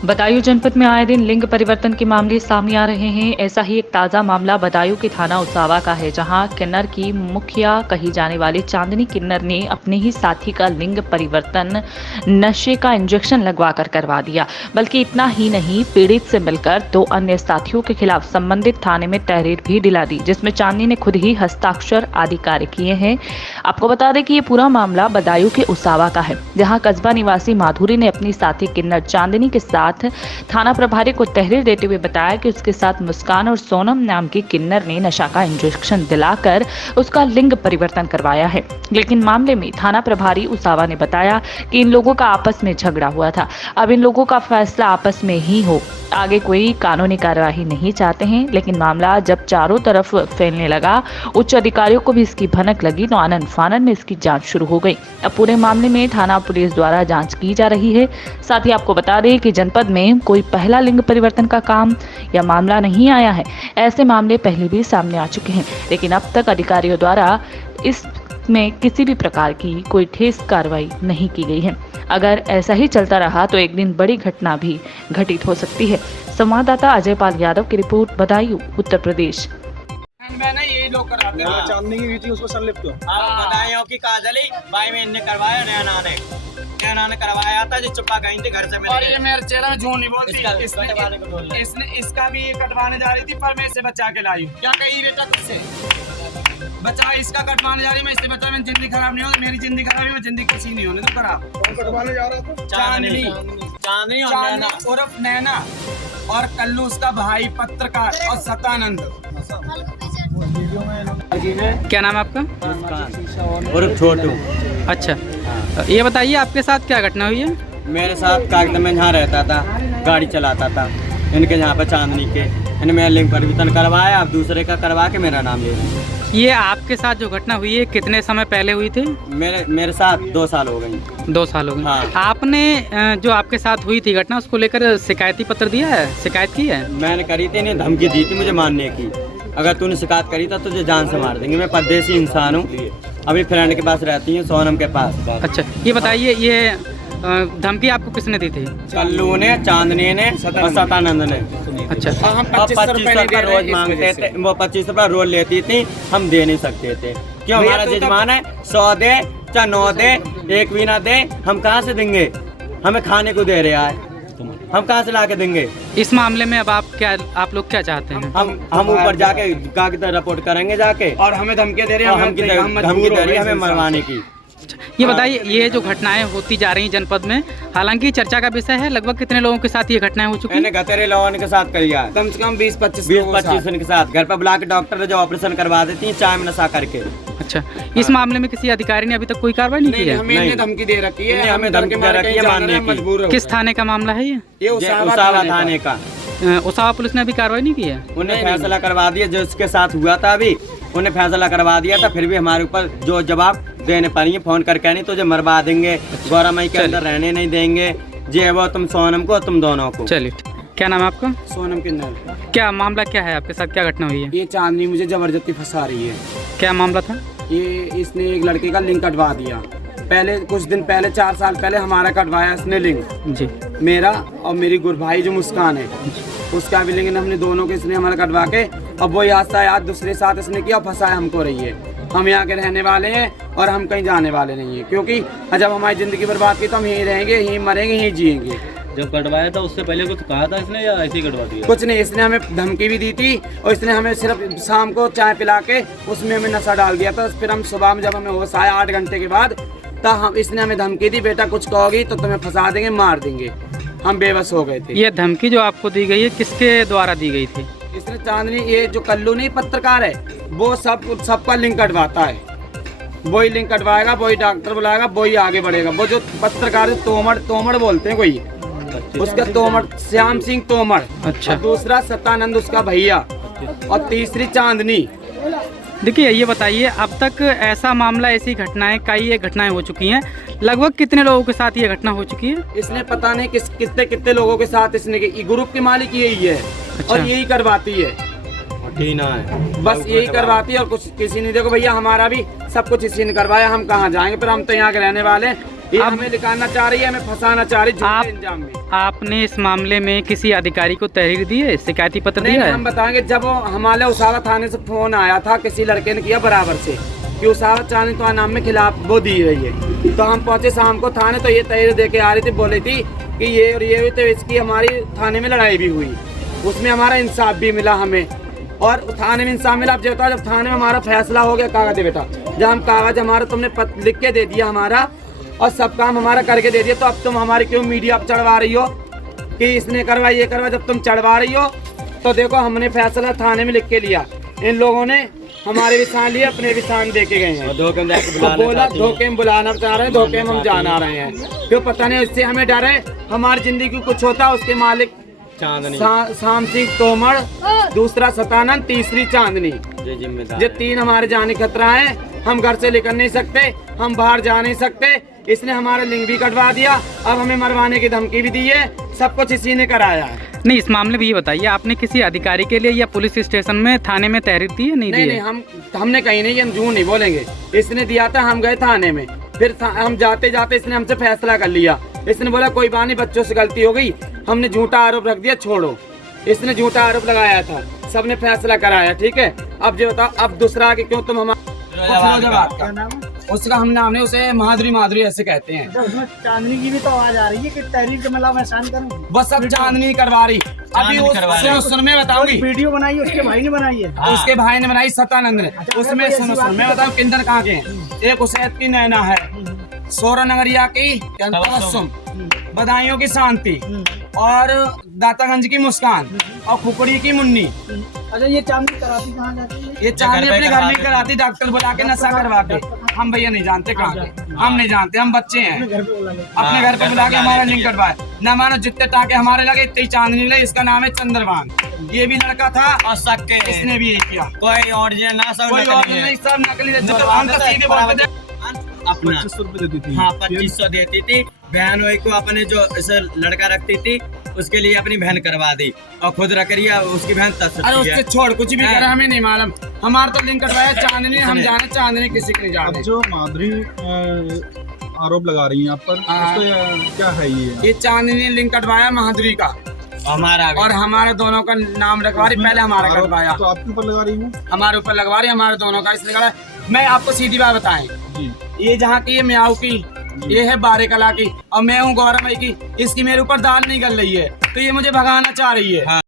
बदायूं जनपद में आए दिन लिंग परिवर्तन के मामले सामने आ रहे हैं। ऐसा ही एक ताजा मामला बदायूं के थाना उसावा का है, जहां किन्नर की मुखिया कही जाने वाली चांदनी किन्नर ने अपने ही साथी का लिंग परिवर्तन नशे का इंजेक्शन लगवाकर करवा दिया। बल्कि इतना ही नहीं, पीड़ित से मिलकर 2 अन्य साथियों के खिलाफ संबंधित थाने में तहरीर भी दिला दी, जिसमें चांदनी ने खुद ही हस्ताक्षर आदि कार्य किए हैं। आपको बता दें कि ये पूरा मामला बदायूं के उसावा का है, जहां कस्बा निवासी माधुरी ने अपनी साथी किन्नर चांदनी के साथ थाना प्रभारी को तहरीर देते हुए बताया कि उसके साथ मुस्कान और सोनम नाम की किन्नर ने नशा का इंजेक्शन दिलाकर उसका लिंग परिवर्तन करवाया है। लेकिन मामले में थाना प्रभारी उसावा ने बताया कि इन लोगों का आपस में झगड़ा हुआ था। अब इन लोगों का फैसला आपस में ही हो, आगे कोई कानूनी कार्यवाही नहीं चाहते हैं। लेकिन मामला जब चारों तरफ फैलने लगा, उच्च अधिकारियों को भी इसकी भनक लगी तो आनन फानन में इसकी जांच शुरू हो गई। अब पूरे मामले में थाना पुलिस द्वारा जांच की जा रही है। साथ ही आपको बता दें कि जनपद में कोई पहला लिंग परिवर्तन का काम या मामला नहीं आया है। ऐसे मामले पहले भी सामने आ चुके हैं, लेकिन अब तक अधिकारियों द्वारा इसमें किसी भी प्रकार की कोई ठोस कार्रवाई नहीं की गई है। अगर ऐसा ही चलता रहा तो एक दिन बड़ी घटना भी घटित हो सकती है। संवाददाता अजय पाल यादव की रिपोर्ट, बदायूं, उत्तर प्रदेश। मैंने यही लोग कराते हैं। चांदनी की थी उसको संलिप्त हो। बताया कि काजली भाई में इनने करवाया, नैना ने करवाया था, जो चुप्पा गई थी घर से। और ये मेरे चेहरे में झूठ नहीं बोलती। इसने इसका भी ये कटवाने जा रही थी, पर मैं इसे बचा के लाई हूँ। क्या कही बेटा तुझसे? बचा, इसका कटवाने जा रही, मैं इससे बचा, मैं जिंदगी खराब नहीं होगी, मेरी जिंदगी खराब है, मैं जिंदगी किसी नहीं होने तो खराब। कौन कटवाने जा रहा था? चांदनी उर्फ नैना, और कल्लू उसका भाई पत्रकार, और सतानंद। क्या नाम है आपका? उर्फ छोटू। अच्छा, ये बताइए आपके साथ क्या घटना हुई है? मेरे साथ कागज में जहाँ रहता था, गाड़ी चलाता था, इनके यहाँ पर चांदनी के, इन्हें मैं लिंग परिवर्तन करवाया, अब दूसरे का करवा के मेरा नाम ले लिया। ये आपके साथ जो घटना हुई है कितने समय पहले हुई थी? मेरे साथ 2 साल हो गई। 2 साल हो गए। हाँ। आपने जो आपके साथ हुई थी घटना, उसको लेकर शिकायती पत्र दिया है, शिकायत की है? मैंने करी थी, इन्हें धमकी दी थी मुझे मारने की। अगर तूने शिकायत करी तो तुझे जान से मार देंगे। मैं परदेसी इंसान हूँ, अभी फ्रेंड के पास रहती हूँ, सोनम के पास। अच्छा, ये बताइए, ये धमकी आपको किसने दी थी? कल्लू ने, चांदनी ने और सतानंद ने। अच्छा, हम 25 रुपये रोज मांगते थे, वो 25 रुपये रोज लेती थी, हम दे नहीं सकते थे। क्यों? हमारा जजमान है, 100 दे चाहे 9 दे, 1 भी ना दे, हम कहाँ से देंगे? हमें खाने को दे रहा है, हम कहाँ से ला के देंगे? इस मामले में अब आप लोग क्या चाहते हैं? हम ऊपर जाके कागज रिपोर्ट करेंगे जाके, और हमें धमकी दे रहे हैं, धमकी दे रही है हमें मरवाने की। ये बताइए, ये जो घटनाएं होती जा रही हैं जनपद में, हालांकि चर्चा का विषय है, लगभग कितने लोगों के साथ ये घटनाएं हो चुकी हैं? गतेरे लोगों के साथ करिए, कम से कम 20-25 के साथ। घर पर बुला के डॉक्टर जो ऑपरेशन करवा देती है चाय में नशा करके। अच्छा, इस मामले में किसी अधिकारी ने अभी तक कोई कार्रवाई नहीं की है? हमें धमकी दे रखी है, हमें धमकी दे रखी है मानने की। मजबूर। किस थाने का मामला है ये? उसावा थाने का। उसावा पुलिस ने अभी कार्रवाई नहीं की है? उन्हें फैसला करवा दिया, जो उसके साथ हुआ था अभी उन्हें फैसला करवा दिया था, फिर भी हमारे ऊपर जो जवाब देने पड़ी फोन करके, नहीं तुझे मरवा देंगे, गौरमई के अंदर रहने नहीं देंगे, जे वो तुम सोनम को, तुम दोनों को। चलिए, क्या नाम है आपका? सोनम किन्नर। क्या मामला क्या है आपके साथ, क्या घटना हुई है? ये चांदनी मुझे जबरदस्ती फंसा रही है। क्या मामला था? ये इसने एक लड़के का लिंग कटवा दिया। पहले कुछ दिन पहले, 4 साल पहले हमारा कटवाया इसने लिंग जी, मेरा और मेरी गुरभाई जो मुस्कान है, उसका भी लिंग हमने दोनों के इसने हमारा कटवा के, अब वही हादसा याद दूसरे साथ इसने किया, फंसाया हमको रही है। हम यहाँ के रहने वाले हैं और हम कहीं जाने वाले नहीं है, क्योंकि जब हमारी जिंदगी बर्बाद की तो हम यहीं रहेंगे, यहीं मरेंगे, यहीं जिएंगे। जब कटवाया था उससे पहले कुछ कहा था इसने या ऐसे ही कटवा दिया? कुछ नहीं, इसने हमें धमकी भी दी थी, और इसने हमें सिर्फ शाम को चाय पिला के उसमें हमें नशा डाल दिया था। फिर हम सुबह में जब हमें होश आया 8 घंटे के बाद, तब इसने हमें धमकी दी, बेटा कुछ कहोगी तो तुम्हें फंसा देंगे, मार देंगे। हम बेबस हो गए थे। ये धमकी जो आपको दी गई है किसके द्वारा दी गई थी? इसने चांदनी, ये जो कल्लू नहीं पत्रकार है, वो सबका लिंक कटवाता है। वही लिंक कटवाएगा, वही डॉक्टर बुलाएगा, वही आगे बढ़ेगा। वो जो पत्रकार तोमर बोलते हैं कोई, उसका तोमर, श्याम सिंह तोमर। अच्छा। दूसरा सतानंद उसका भैया, और तीसरी चांदनी। देखिए, ये बताइए, अब तक ऐसा मामला, ऐसी घटनाएं, कई घटनाएं हो चुकी हैं, लगभग कितने लोगों के साथ ये घटना हो चुकी है? इसने पता नहीं कितने लोगों के साथ इसने, ग्रुप की मालिक यही है। अच्छा। और यही करवाती है, टीना है, बस यही करवाती है, और कुछ किसी ने। देखो भैया, हमारा भी सब कुछ इसी ने करवाया, हम कहाँ जाएंगे? फिर हम तो यहाँ के रहने वाले हैं, ये हमें निकालना चाह रही है, हमें फंसाना चाह रही है आप- झूठे इल्जाम में। आपने इस मामले में किसी अधिकारी को तहरीर दी है, शिकायती पत्र नहीं दिया है? हम बताएंगे, जब हमारे उसावा थाने से फोन आया था, किसी लड़के ने किया बराबर से कि उसावा चांदनी तो नाम में खिलाफ वो दी रही है, तो हम पहुंचे शाम को थाने, तो ये तहरीर दे के आ रही थी, बोली थी कि ये और ये हुई, तो इसकी हमारी थाने में लड़ाई भी हुई, उसमें हमारा इंसाफ भी मिला हमें, और थाने में इंसाफ मिला। अब जो होता है, जब थाने में हमारा फैसला हो गया, कागज दे बेटा, जब हम कागज हमारा तुमने लिख के दे दिया हमारा और सब काम हमारा करके दे दिया, तो अब तुम हमारी क्यों मीडिया पर चढ़वा रही हो कि इसने करवा ये करवा? जब तुम चढ़वा रही हो तो देखो, हमने फैसला थाने में लिख के लिया, इन लोगों ने हमारे भी साथ लिए, अपने भी साथ दे के गए हैं, धोखे में जाके तो बुलाना बोला चाहती हैं। धोखे में बुलाना चाह रहे हैं, धोखे में हम जाना रहे हैं, क्यों पता नहीं, इससे हमें डर है हमारी जिंदगी कुछ होता है। उसके मालिक चांदनी शाम सिंह तोमर, दूसरा सतानंद, तीसरी चांदनी, ये जिम्मेदार ये है। 3 हमारे जानी खतरा है। हम घर से निकल नहीं सकते, हम बाहर जा नहीं सकते, इसने हमारा लिंग भी कटवा दिया, अब हमें मरवाने की धमकी भी दी है, सब कुछ इसी ने कराया है। नहीं, इस मामले में ये बताइए, आपने किसी अधिकारी के लिए या पुलिस स्टेशन में थाने में तहरीर दी है, नहीं दी नहीं है? हमने कहीं नहीं, हम झूठ नहीं बोलेंगे, इसने दिया था, हम गए थाने में, फिर हम जाते जाते इसने हमसे फैसला कर लिया, इसने बोला कोई बात नहीं, बच्चों से गलती हो गई, हमने झूठा आरोप रख दिया, छोड़ो। इसने झूठा आरोप लगाया था, सबने फैसला कराया, ठीक है। अब जो बताओ, अब दूसरा आगे क्यों तुम हमारा उसका हम नाम नहीं, उसे माधुरी ऐसे कहते हैं। उसमें चांदनी की भी तो आवाज आ रही है कि तहरीर के मतलब मैं शान करूँ। बस सब चांदनी करवा रही, अभी सुन मैं बताऊंगी, वीडियो बनाई है, उसके भाई ने बनाई है। उसके भाई ने बनाई, सतानंद ने, उसमें सुन मैं बताऊँ किंदर कहाँ के हैं। एक उसैद की नैना है, सोरा नगरिया की तबस्सुम, बदायूं की शांति, और दातागंज की मुस्कान, और खुकड़ी की मुन्नी। अच्छा, ये चांदनी कराती कहाँ जाती है? ये चांदनी अपने घर में कराती, डॉक्टर बुला के नशा करवा के। हम भैया नहीं जानते कहाँ के, हम नहीं जानते, हम बच्चे हैं, घर पे बोला गया। अपने घर पे बुला के हमारा लिंक कटवाए। न मानो जितने टाके हमारे लगे इतनी चांदनी लगे। इसका नाम है चंद्रभान, ये भी लड़का था और सक्के इसने भी यही किया, कोई ओरिजिनल ना, सब कोई और नहीं, सब नकली है। तो हम तो सीधे बोलते थे अपना 2500 रुपए देती थी। हाँ 2500 देती थी। बहन वही को अपने जो इसे लड़का रखती थी उसके लिए अपनी बहन करवा दी, और खुद रख रही है, उसकी बहन तब अरे उससे छोड़, कुछ भी करे हमें नहीं मालूम, हमारा तो लिंक कटवाया चांदनी, हम जाने चांदनी किसी को नहीं अब जाने। जो माधुरी आरोप लगा रही हैं आप पर, हाँ। उसका क्या है ये चांदनी लिंक कटवाया माधुरी का, हमारा भी। और हमारे दोनों का नाम रखवा रही, पहले हमारा आरोप कटवाया, तो आपके ऊपर लगा रही हूँ हमारे ऊपर लगवा रही, हमारे दोनों का इसने कहा। मैं आपको सीधी बात बताएं, जी। ये जहाँ की, ये म्याऊ की, ये है बारे कला की, और मैं हूँ गौरव की, इसकी मेरे ऊपर दाल नहीं गल रही है, तो ये मुझे भगाना चाह रही है।